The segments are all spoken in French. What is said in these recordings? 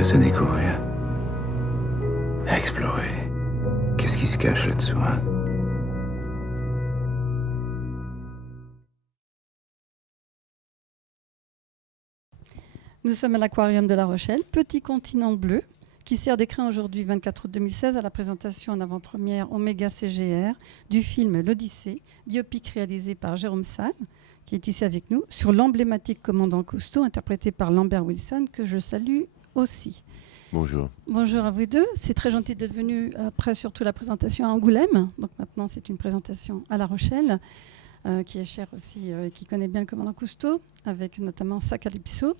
reste à découvrir, à explorer. Qu'est-ce qui se cache là-dessous, hein? Nous sommes à l'Aquarium de La Rochelle, petit continent bleu, qui sert d'écran aujourd'hui, 24 août 2016, à la présentation en avant-première Oméga CGR du film L'Odyssée, biopic réalisé par Jérôme Salle, qui est ici avec nous, sur l'emblématique commandant Cousteau, interprété par Lambert Wilson, que je salue aussi. Bonjour. Bonjour à vous deux. C'est très gentil d'être venu après surtout la présentation à Angoulême. Donc maintenant, c'est une présentation à La Rochelle, qui est chère aussi et qui connaît bien le commandant Cousteau, avec notamment sa Calypso.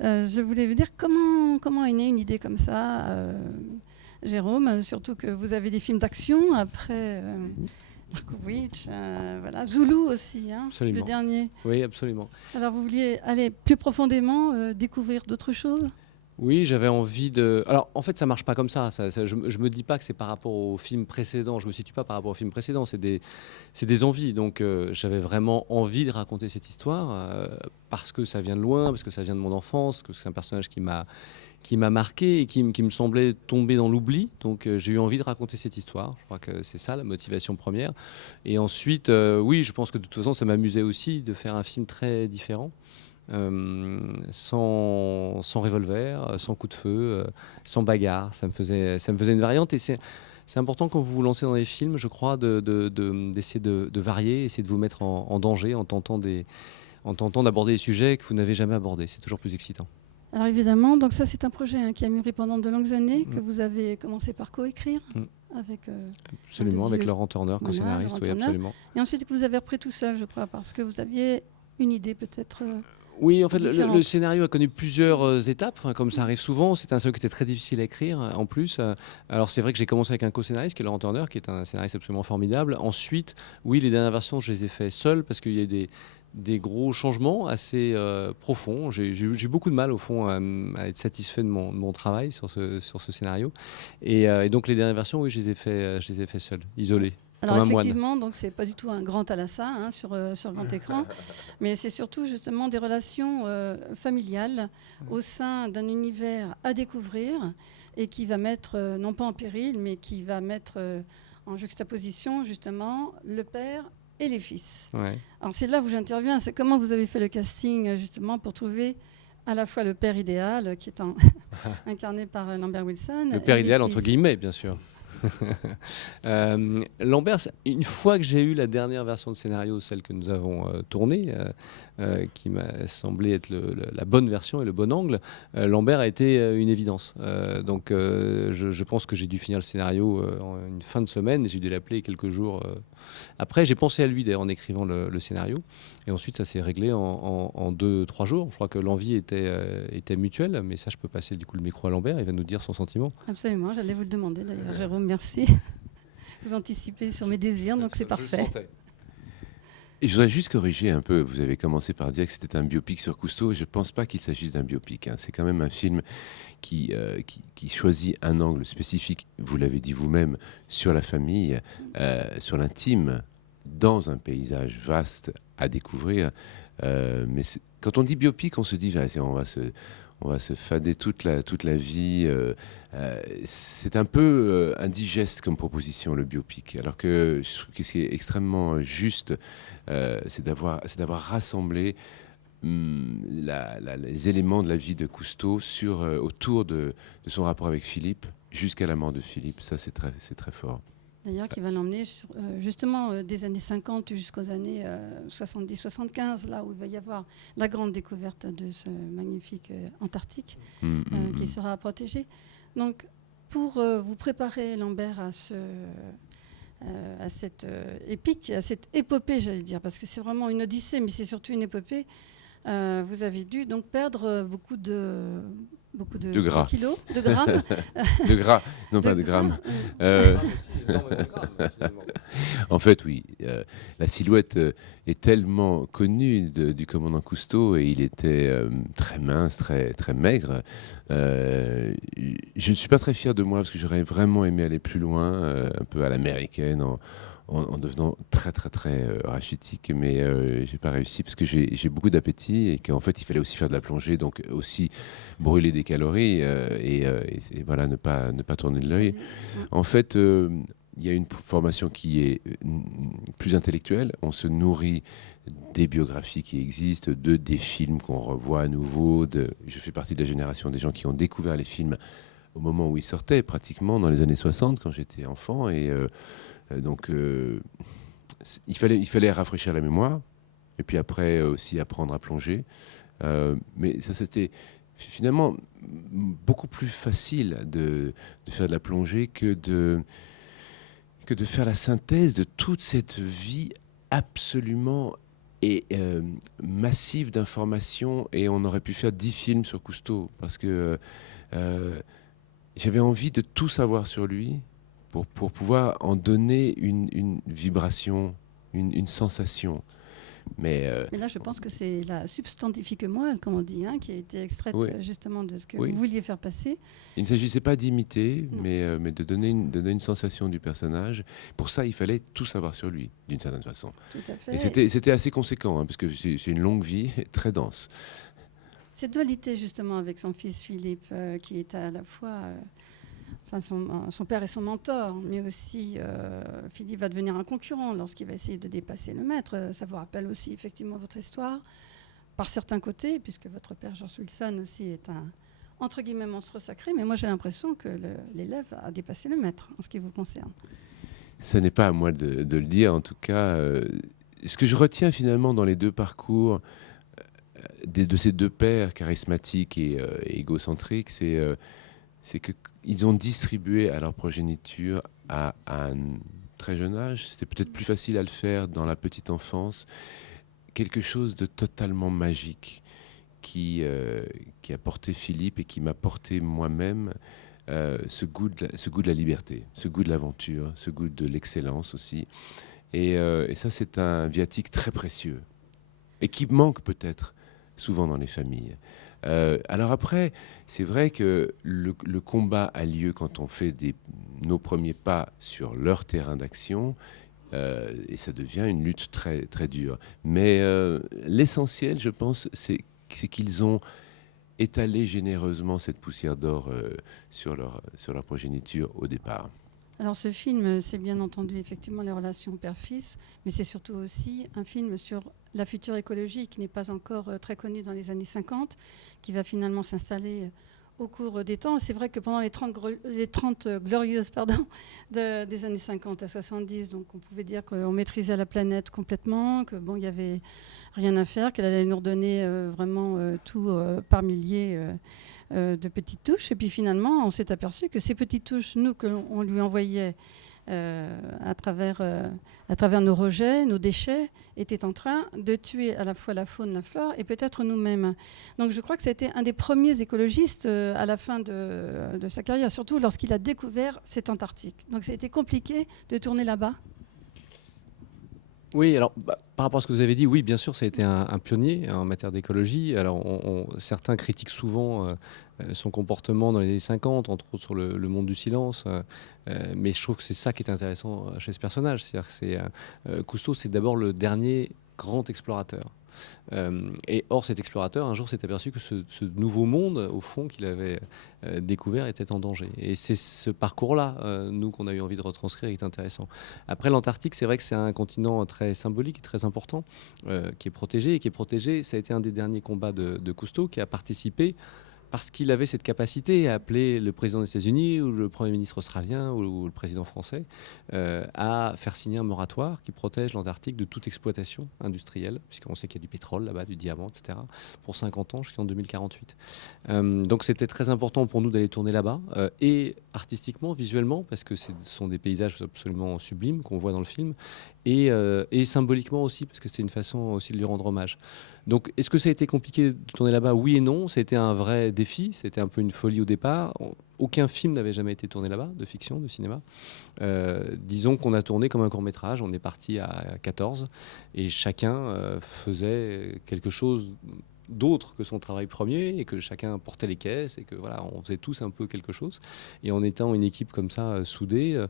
Je voulais vous dire comment est née une idée comme ça, Jérôme, surtout que vous avez des films d'action après Markowitz, voilà, Zulu aussi, hein, le dernier. Oui, absolument. Alors vous vouliez aller plus profondément découvrir d'autres choses ? Oui, j'avais envie de... Alors, en fait, ça marche pas comme ça. Je me dis pas que c'est par rapport au film précédent. Je me situe pas par rapport au film précédent. C'est des envies. Donc, j'avais vraiment envie de raconter cette histoire parce que ça vient de loin, parce que ça vient de mon enfance, parce que c'est un personnage qui m'a marqué et qui me semblait tomber dans l'oubli. Donc, j'ai eu envie de raconter cette histoire. Je crois que c'est ça la motivation première. Et ensuite, oui, je pense que de toute façon, ça m'amusait aussi de faire un film très différent. Sans revolver, sans coup de feu, sans bagarre. Ça me faisait une variante. Et c'est important quand vous vous lancez dans les films, je crois, d'essayer de varier, essayer de vous mettre en danger en tentant d'aborder des sujets que vous n'avez jamais abordés. C'est toujours plus excitant. Alors évidemment, donc ça c'est un projet qui a mûri pendant de longues années, que vous avez commencé par coécrire avec... absolument, avec Laurent Turner, co-scénariste, oui, absolument. Et ensuite que vous avez repris tout seul, je crois, parce que vous aviez une idée peut-être... Oui, en fait, le scénario a connu plusieurs étapes, comme ça arrive souvent. C'était un scénario qui était très difficile à écrire, en plus. Alors, c'est vrai que j'ai commencé avec un co-scénariste, qui est Laurent Turner, qui est un scénariste absolument formidable. Ensuite, oui, les dernières versions, je les ai fait seul, parce qu'il y a eu des gros changements assez profonds. J'ai eu beaucoup de mal, au fond, à être satisfait de mon travail sur ce scénario. Et donc, les dernières versions, oui, je les ai fait seul, isolé. Alors effectivement, donc c'est pas du tout un grand thalassa sur grand écran, mais c'est surtout justement des relations familiales au sein d'un univers à découvrir et qui va mettre, non pas en péril, mais qui va mettre en juxtaposition justement le père et les fils. Ouais. Alors c'est là où j'interviens, c'est comment vous avez fait le casting justement pour trouver à la fois le père idéal qui est incarné par Lambert Wilson. Le père idéal entre guillemets, bien sûr. Lambert, une fois que j'ai eu la dernière version de scénario, celle que nous avons tournée, qui m'a semblé être la bonne version et le bon angle, Lambert a été une évidence. Donc je pense que j'ai dû finir le scénario en une fin de semaine, et j'ai dû l'appeler quelques jours après. J'ai pensé à lui d'ailleurs en écrivant le scénario, et ensuite ça s'est réglé en 2-3 jours. Je crois que l'envie était mutuelle, mais ça je peux passer du coup le micro à Lambert, il va nous dire son sentiment. Absolument, j'allais vous le demander d'ailleurs, Jérôme, merci. Vous anticipez sur mes désirs, donc c'est parfait. Et je voudrais juste corriger un peu. Vous avez commencé par dire que c'était un biopic sur Cousteau, et je ne pense pas qu'il s'agisse d'un biopic. C'est quand même un film qui choisit un angle spécifique, vous l'avez dit vous-même, sur la famille, sur l'intime, dans un paysage vaste à découvrir. Mais quand on dit biopic, on se dit on va se fader toute la vie. C'est un peu indigeste comme proposition, le biopic. Alors que je trouve que ce qui est extrêmement juste, c'est d'avoir rassemblé les éléments de la vie de Cousteau autour de son rapport avec Philippe, jusqu'à la mort de Philippe. Ça, c'est très fort. D'ailleurs, qui va l'emmener justement des années 50 jusqu'aux années 70-75, là où il va y avoir la grande découverte de ce magnifique Antarctique qui sera protégé. Donc, pour vous préparer, Lambert, à cette épique, à cette épopée, j'allais dire, parce que c'est vraiment une odyssée, mais c'est surtout une épopée, vous avez dû donc perdre beaucoup de gras. Kilos, de grammes. De gras, non pas de grammes. En fait, oui. La silhouette est tellement connue du commandant Cousteau, et il était très mince, très, très maigre. Je ne suis pas très fier de moi, parce que j'aurais vraiment aimé aller plus loin, un peu à l'américaine, en devenant très très très rachitique, mais j'ai pas réussi parce que j'ai beaucoup d'appétit et qu'en fait il fallait aussi faire de la plongée, donc aussi brûler des calories et voilà, ne pas tourner de l'œil. En fait, il y a une formation qui est plus intellectuelle. On se nourrit des biographies qui existent, des films qu'on revoit à nouveau. Je fais partie de la génération des gens qui ont découvert les films au moment où ils sortaient, pratiquement dans les années 60, quand j'étais enfant. Et donc, il fallait rafraîchir la mémoire. Et puis après, aussi apprendre à plonger. Mais ça, c'était finalement beaucoup plus facile de faire de la plongée que de faire la synthèse de toute cette vie absolument massive d'informations. Et on aurait pu faire 10 films sur Cousteau, parce que j'avais envie de tout savoir sur lui pour pouvoir en donner une vibration, une sensation. Mais là, je pense que c'est la substantifique moelle, comme on dit, qui a été extraite justement de ce que vous vouliez faire passer. Il ne s'agissait pas d'imiter, mais de donner une sensation du personnage. Pour ça, il fallait tout savoir sur lui, d'une certaine façon. Tout à fait. Et c'était assez conséquent, parce que c'est une longue vie, très dense. Cette dualité, justement, avec son fils Philippe, qui est à la fois... son père est son mentor, mais aussi Philippe va devenir un concurrent lorsqu'il va essayer de dépasser le maître. Ça vous rappelle aussi effectivement votre histoire, par certains côtés, puisque votre père George Wilson aussi est un, entre guillemets, monstre sacré, mais moi j'ai l'impression que l'élève a dépassé le maître en ce qui vous concerne. Ce n'est pas à moi de le dire, en tout cas. Ce que je retiens finalement dans les deux parcours de ces deux pères charismatiques et égocentriques, c'est qu'ils ont distribué à leur progéniture à un très jeune âge, c'était peut-être plus facile à le faire dans la petite enfance, quelque chose de totalement magique qui a porté Philippe et qui m'a porté moi-même ce goût de la liberté, ce goût de l'aventure, ce goût de l'excellence aussi. Et ça, c'est un viatique très précieux et qui manque peut-être souvent dans les familles. Alors après, c'est vrai que le combat a lieu quand on fait nos premiers pas sur leur terrain d'action, et ça devient une lutte très, très dure. Mais l'essentiel, je pense, c'est qu'ils ont étalé généreusement cette poussière d'or sur leur progéniture au départ. Alors ce film, c'est bien entendu effectivement les relations père-fils, mais c'est surtout aussi un film sur la future écologie qui n'est pas encore très connue dans les années 50, qui va finalement s'installer au cours des temps. C'est vrai que pendant les 30 glorieuses des années 50 à 70, donc on pouvait dire qu'on maîtrisait la planète complètement, que bon, il n'y avait rien à faire, qu'elle allait nous redonner vraiment tout par milliers de petites touches. Et puis finalement, on s'est aperçu que ces petites touches, nous, qu'on lui envoyait à travers nos rejets, nos déchets, étaient en train de tuer à la fois la faune, la flore et peut-être nous-mêmes. Donc je crois que ça a été un des premiers écologistes à la fin de sa carrière, surtout lorsqu'il a découvert cette Antarctique. Donc ça a été compliqué de tourner là-bas. Oui, alors par rapport à ce que vous avez dit, oui, bien sûr, ça a été un pionnier en matière d'écologie. Alors certains critiquent souvent son comportement dans les années 50, entre autres sur le monde du silence, mais je trouve que c'est ça qui est intéressant chez ce personnage. C'est-à-dire que Cousteau, c'est d'abord le dernier grand explorateur. Et or, cet explorateur, un jour, s'est aperçu que ce nouveau monde, au fond, qu'il avait découvert, était en danger. Et c'est ce parcours-là, nous, qu'on a eu envie de retranscrire, qui est intéressant. Après, l'Antarctique, c'est vrai que c'est un continent très symbolique et très important, qui est protégé. Et qui est protégé, ça a été un des derniers combats de Cousteau, qui a participé parce qu'il avait cette capacité à appeler le président des États-Unis ou le Premier ministre australien ou le président français à faire signer un moratoire qui protège l'Antarctique de toute exploitation industrielle, puisqu'on sait qu'il y a du pétrole là-bas, du diamant, etc., pour 50 ans jusqu'en 2048. Donc c'était très important pour nous d'aller tourner là-bas, et artistiquement, visuellement, parce que ce sont des paysages absolument sublimes qu'on voit dans le film, et symboliquement aussi, parce que c'était une façon aussi de lui rendre hommage. Donc, est-ce que ça a été compliqué de tourner là-bas? Oui et non. Ça a été un vrai défi. C'était un peu une folie au départ. Aucun film n'avait jamais été tourné là-bas, de fiction, de cinéma. Disons qu'on a tourné comme un court-métrage. On est parti à 14 et chacun faisait quelque chose d'autre que son travail premier, et que chacun portait les caisses, et que voilà, on faisait tous un peu quelque chose. Et en étant une équipe comme ça, soudée,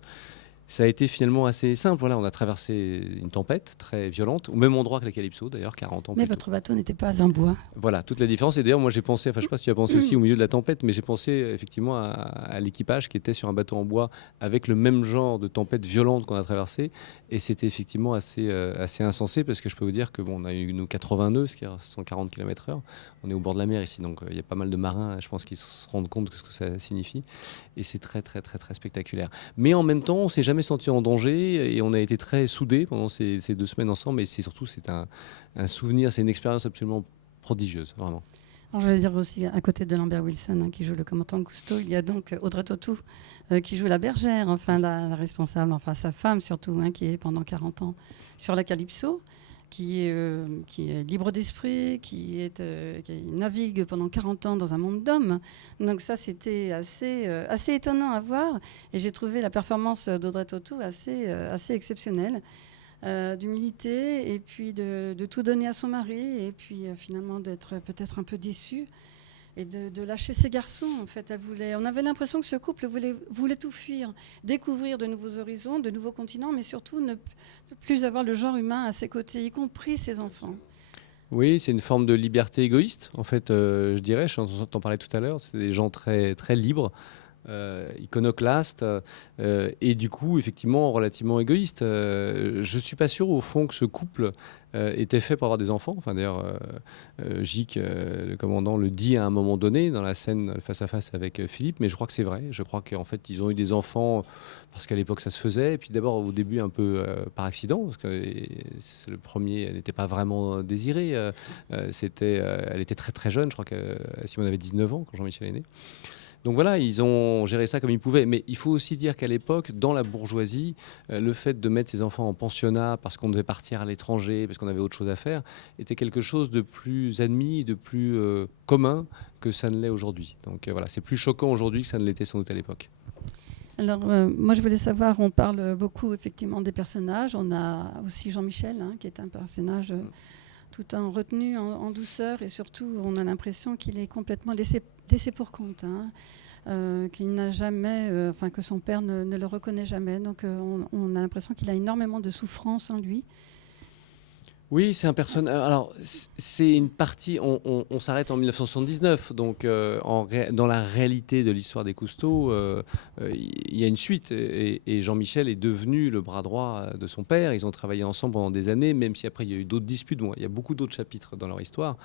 Ça a été finalement assez simple. Voilà, on a traversé une tempête très violente, au même endroit que la Calypso d'ailleurs, 40 ans Mais plus tôt. votre bateau n'était pas en bois. Voilà, toute la différence. Et d'ailleurs, moi j'ai pensé, enfin je ne sais pas si tu as pensé aussi au milieu de la tempête, mais j'ai pensé effectivement à l'équipage qui était sur un bateau en bois avec le même genre de tempête violente qu'on a traversé. Et c'était effectivement assez insensé parce que je peux vous dire que bon, on a eu nos 80 nœuds, ce qui est 140 km/h. On est au bord de la mer ici, donc il y a pas mal de marins, je pense, qui se rendent compte de ce que ça signifie. Et c'est très, très, très, très spectaculaire. Mais en même temps, on ne s'est jamais senti en danger et on a été très soudés pendant ces 2 semaines ensemble. Et surtout, c'est un souvenir, c'est une expérience absolument prodigieuse, vraiment. Alors, je vais dire aussi, à côté de Lambert Wilson, qui joue le commandant Cousteau, il y a donc Audrey Tautou, qui joue la bergère, enfin la responsable, enfin sa femme surtout, qui est pendant 40 ans sur la Calypso, qui est libre d'esprit, qui navigue pendant 40 ans dans un monde d'hommes. Donc ça, c'était assez étonnant à voir. Et j'ai trouvé la performance d'Audrey Tautou assez exceptionnelle. D'humilité et puis de tout donner à son mari et puis finalement d'être peut-être un peu déçue et de lâcher ses garçons. En fait, on avait l'impression que ce couple voulait tout fuir, découvrir de nouveaux horizons, de nouveaux continents, mais surtout ne plus avoir le genre humain à ses côtés, y compris ses enfants. Oui, c'est une forme de liberté égoïste, en fait, je dirais. Je t'en parlais tout à l'heure. C'est des gens très, très libres. Iconoclaste et du coup effectivement relativement égoïste. Je suis pas sûr au fond que ce couple était fait pour avoir des enfants. Enfin d'ailleurs Gic, le commandant, le dit à un moment donné dans la scène face à face avec Philippe, mais je crois que c'est vrai. Je crois qu'en fait ils ont eu des enfants parce qu'à l'époque ça se faisait et puis d'abord au début un peu par accident parce que le premier n'était pas vraiment désiré. Elle était très très jeune. Je crois que Simone avait 19 ans quand Jean-Michel est né. Donc voilà, ils ont géré ça comme ils pouvaient. Mais il faut aussi dire qu'à l'époque, dans la bourgeoisie, le fait de mettre ses enfants en pensionnat parce qu'on devait partir à l'étranger, parce qu'on avait autre chose à faire, était quelque chose de plus admis, de plus commun que ça ne l'est aujourd'hui. Donc voilà, c'est plus choquant aujourd'hui que ça ne l'était sans doute à l'époque. Alors, moi, je voulais savoir, on parle beaucoup effectivement des personnages. On a aussi Jean-Michel, qui est un personnage tout en retenue, en douceur, et surtout, on a l'impression qu'il est complètement laissé pour compte, qu'il n'a jamais, que son père ne le reconnaît jamais. Donc, on a l'impression qu'il a énormément de souffrance en lui. Oui, c'est un personnage. Alors, c'est une partie. On s'arrête en 1979, donc dans la réalité de l'histoire des Cousteau, il y a une suite. Et Jean-Michel est devenu le bras droit de son père. Ils ont travaillé ensemble pendant des années, même si après il y a eu d'autres disputes. Bon, il y a beaucoup d'autres chapitres dans leur histoire.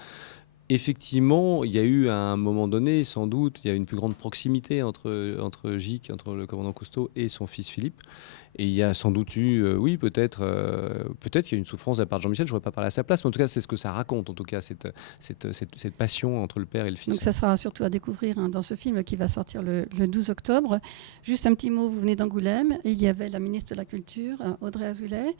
Effectivement, il y a eu à un moment donné, sans doute, il y a une plus grande proximité entre Gic, entre le commandant Cousteau et son fils Philippe. Et il y a sans doute eu, oui, peut-être qu'il y a eu une souffrance de la part de Jean-Michel, je ne pourrais pas parler à sa place, mais en tout cas, c'est ce que ça raconte, en tout cas, cette passion entre le père et le fils. Donc ça sera surtout à découvrir dans ce film qui va sortir le 12 octobre. Juste un petit mot, vous venez d'Angoulême, il y avait la ministre de la Culture, Audrey Azoulay.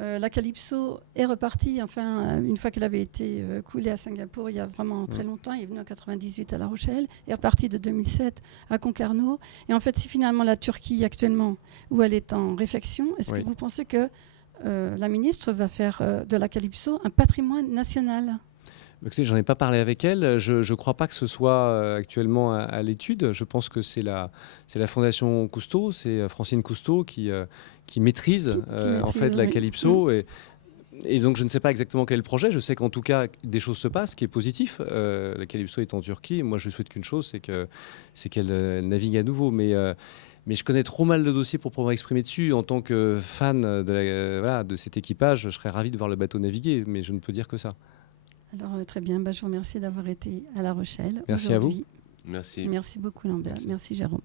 La Calypso est repartie, une fois qu'elle avait été coulée à Singapour il y a vraiment très longtemps. Il est venu en 98 à La Rochelle, est reparti de 2007 à Concarneau. Et en fait, c'est finalement la Turquie actuellement où elle est en réflexion. Est-ce que vous pensez que la ministre va faire de la Calypso un patrimoine national ? Écoutez, j'en ai pas parlé avec elle. Je ne crois pas que ce soit actuellement à l'étude. Je pense que c'est la Fondation Cousteau, c'est Francine Cousteau qui maîtrise en fait la Calypso. Et donc, je ne sais pas exactement quel est le projet. Je sais qu'en tout cas, des choses se passent, ce qui est positif. La Calypso est en Turquie. Moi, je souhaite qu'une chose, c'est qu'elle navigue à nouveau. Mais je connais trop mal le dossier pour pouvoir m'exprimer dessus. En tant que fan de cet équipage, je serais ravi de voir le bateau naviguer, mais je ne peux dire que ça. Alors, très bien. Je vous remercie d'avoir été à La Rochelle. Merci à vous. Merci. Merci beaucoup, Lambert. Merci Jérôme.